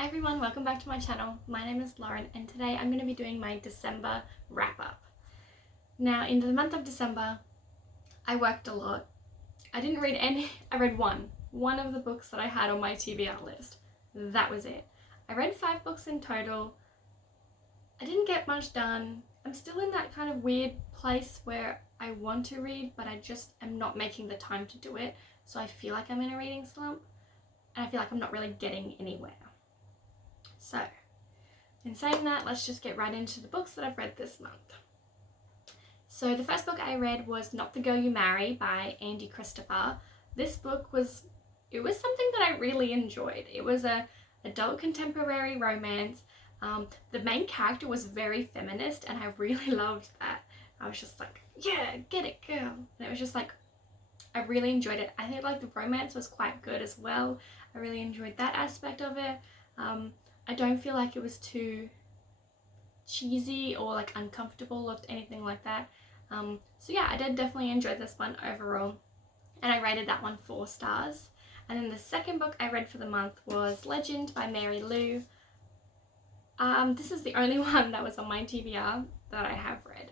Hi everyone, welcome back to my channel. My name is Lauren and today I'm going to be doing my December wrap up. Now in the month of December, I worked a lot. I didn't read any, I read one of the books that I had on my TBR list. That was it. I read 5 books in total. I didn't get much done. I'm still in that kind of weird place where I want to read, but I just am not making the time to do it. So I feel like I'm in a reading slump and I feel like I'm not really getting anywhere. So, in saying that, let's just get right into the books that I've read this month. So the first book I read was Not the Girl You Marry by Andy Christopher. This book was something that I really enjoyed. It was a adult contemporary romance. The main character was very feminist and I really loved that. I was just like, yeah, get it, girl. And it was just like, I really enjoyed it. I think like the romance was quite good as well. I really enjoyed that aspect of it. I don't feel like it was too cheesy or like uncomfortable or anything like that. So yeah, I did definitely enjoy this one overall, and I rated that one 4 stars. And then the second book I read for the month was Legend by Mary Lou. This is the only one that was on my TBR that I have read.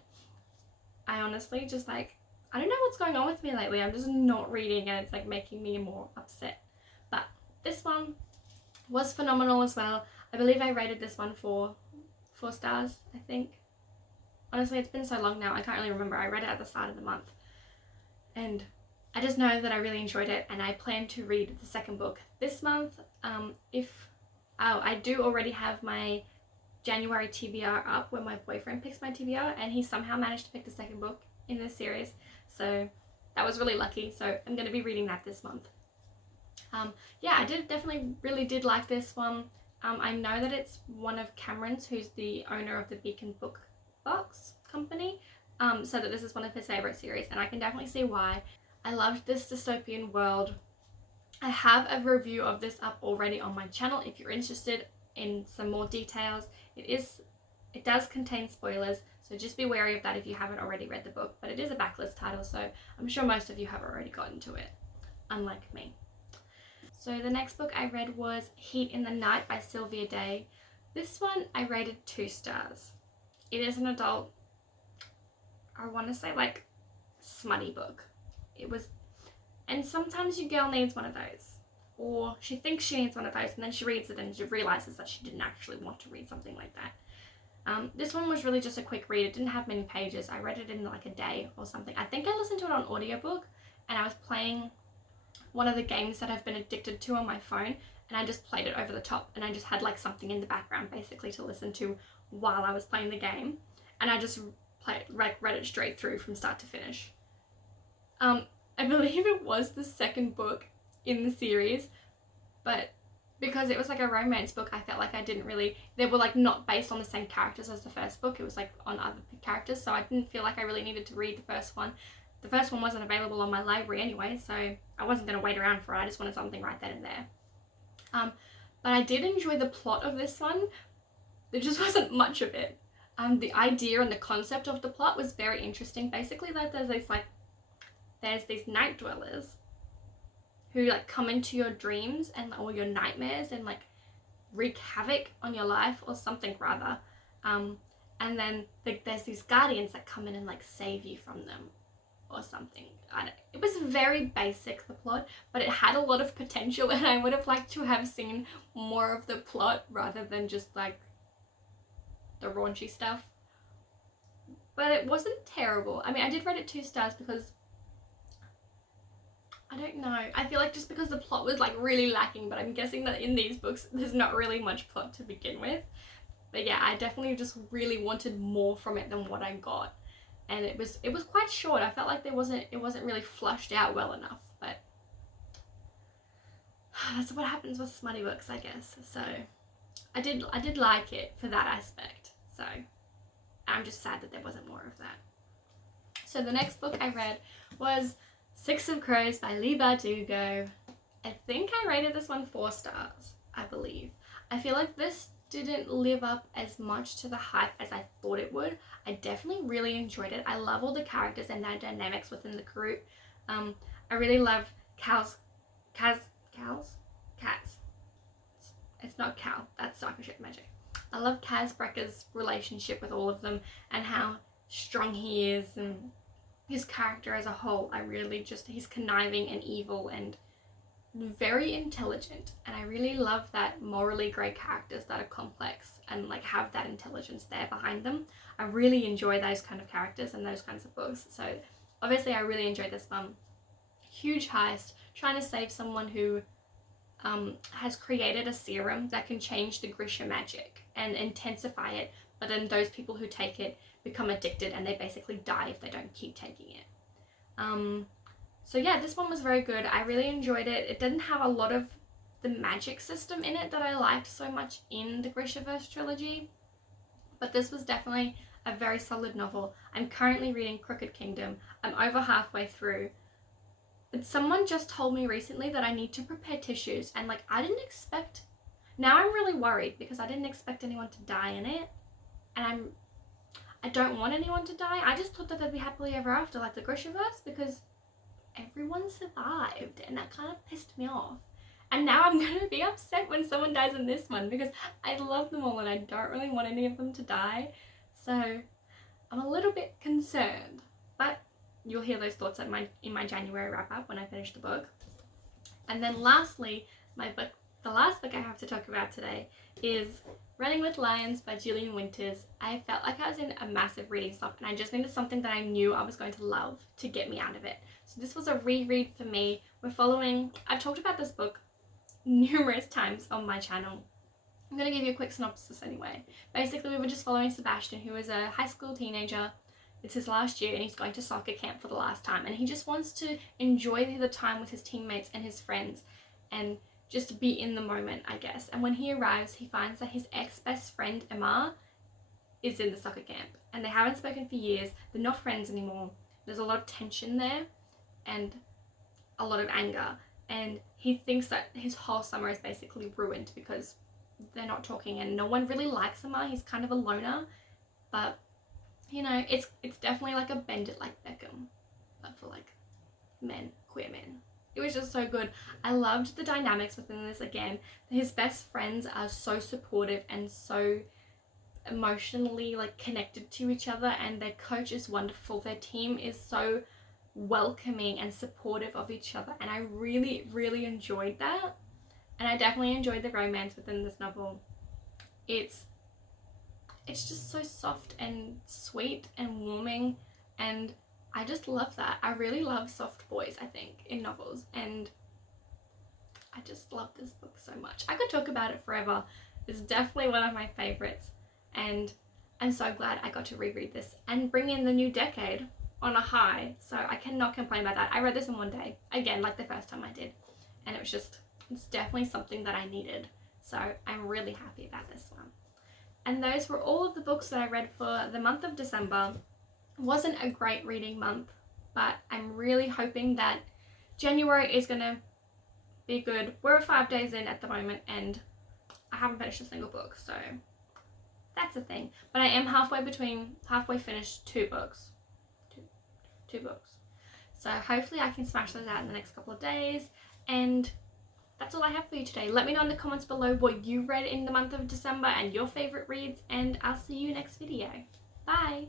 I honestly just like, I don't know what's going on with me lately. I'm just not reading and it's like making me more upset. But this one was phenomenal as well. I believe I rated this one 4 stars, I think. Honestly, it's been so long now, I can't really remember. I read it at the start of the month. And I just know that I really enjoyed it and I plan to read the second book this month. I do already have my January TBR up when my boyfriend picks my TBR, and he somehow managed to pick the second book in this series. So that was really lucky. So I'm going to be reading that this month. Yeah, I definitely really did like this one. I know that it's one of Cameron's, who's the owner of the Beacon Book Box company, so that this is one of his favourite series, and I can definitely see why. I loved this dystopian world. I have a review of this up already on my channel if you're interested in some more details. It does contain spoilers, so just be wary of that if you haven't already read the book, but it is a backlist title, so I'm sure most of you have already gotten to it, unlike me. So the next book I read was Heat in the Night by Sylvia Day. This one I rated 2 stars. It is an adult, I want to say like smutty book. And sometimes your girl needs one of those, or she thinks she needs one of those and then she reads it and she realizes that she didn't actually want to read something like that. This one was really just a quick read. It didn't have many pages. I read it in like a day or something. I think I listened to it on audiobook and I was playing one of the games that I've been addicted to on my phone, and I just played it over the top and I just had like something in the background basically to listen to while I was playing the game, and I just read it straight through from start to finish. I believe it was the second book in the series, but because it was like a romance book, I felt like they were like not based on the same characters as the first book. It was like on other characters, so I didn't feel like I really needed to read the first one. The first one wasn't available on my library anyway, so I wasn't going to wait around for it. I just wanted something right then and there. But I did enjoy the plot of this one. There just wasn't much of it. The idea and the concept of the plot was very interesting. Basically, that there's these night dwellers who like come into your dreams and or your nightmares and like wreak havoc on your life or something rather. And then there's these guardians that come in and like save you from them or something. It was very basic, the plot, but it had a lot of potential, and I would have liked to have seen more of the plot rather than just like the raunchy stuff. But it wasn't terrible. I mean, I did rate it 2 stars because I don't know. I feel like just because the plot was like really lacking, but I'm guessing that in these books there's not really much plot to begin with. But yeah, I definitely just really wanted more from it than what I got. And it was quite short. I felt like it wasn't really flushed out well enough, but that's what happens with smutty books, I guess. So I did like it for that aspect. So I'm just sad that there wasn't more of that. So the next book I read was Six of Crows by Leigh Bardugo. I think I rated this one 4 stars, I believe. I feel like this didn't live up as much to the hype as I thought it would. I definitely really enjoyed it. I love all the characters and their dynamics within the group. I really love Kaz. It's not Cal, that's Starship Magic. I love Kaz Brecker's relationship with all of them and how strong he is, and his character as a whole. I really just, he's conniving and evil and very intelligent, and I really love that morally grey characters that are complex and like have that intelligence there behind them. I really enjoy those kind of characters and those kinds of books. So obviously I really enjoyed this one. Huge heist, trying to save someone who has created a serum that can change the Grisha magic and intensify it, but then those people who take it become addicted and they basically die if they don't keep taking it. So yeah, this one was very good. I really enjoyed it. It didn't have a lot of the magic system in it that I liked so much in the Grishaverse trilogy, but this was definitely a very solid novel. I'm currently reading Crooked Kingdom. I'm over halfway through. But someone just told me recently that I need to prepare tissues, and like I didn't expect, now I'm really worried because I didn't expect anyone to die in it, and I don't want anyone to die. I just thought that they'd be happily ever after like the Grishaverse, because everyone survived and that kind of pissed me off. And now I'm going to be upset when someone dies in this one because I love them all and I don't really want any of them to die. So I'm a little bit concerned, but you'll hear those thoughts in my January wrap up when I finish the book. And then lastly, the last book I have to talk about today is Running with Lions by Gillian Winters. I felt like I was in a massive reading slump and I just needed something that I knew I was going to love to get me out of it. So this was a reread for me. I've talked about this book numerous times on my channel. I'm going to give you a quick synopsis anyway. Basically, we were just following Sebastian, who is a high school teenager. It's his last year and he's going to soccer camp for the last time. And he just wants to enjoy the time with his teammates and his friends and just be in the moment, I guess. And when he arrives, he finds that his ex-best friend, Emma, is in the soccer camp. And they haven't spoken for years. They're not friends anymore. There's a lot of tension there and a lot of anger. And he thinks that his whole summer is basically ruined because they're not talking and no one really likes Emma. He's kind of a loner. But, you know, it's definitely like a Bend It Like Beckham, but for like men, queer men. It was just so good. I loved the dynamics within this again. His best friends are so supportive and so emotionally like connected to each other, and their coach is wonderful. Their team is so welcoming and supportive of each other, and I really, really enjoyed that. And I definitely enjoyed the romance within this novel. It's just so soft and sweet and warming, and I just love that. I really love soft boys, I think, in novels, and I just love this book so much. I could talk about it forever. It's definitely one of my favorites, and I'm so glad I got to reread this and bring in the new decade on a high, so I cannot complain about that. I read this in one day, again, like the first time I did, and it's definitely something that I needed, so I'm really happy about this one. And those were all of the books that I read for the month of December. Wasn't a great reading month, but I'm really hoping that January is gonna be good. We're 5 days in at the moment and I haven't finished a single book, so that's a thing. But I am halfway finished two books. So hopefully I can smash those out in the next couple of days, and that's all I have for you today. Let me know in the comments below what you read in the month of December and your favorite reads, and I'll see you next video. Bye!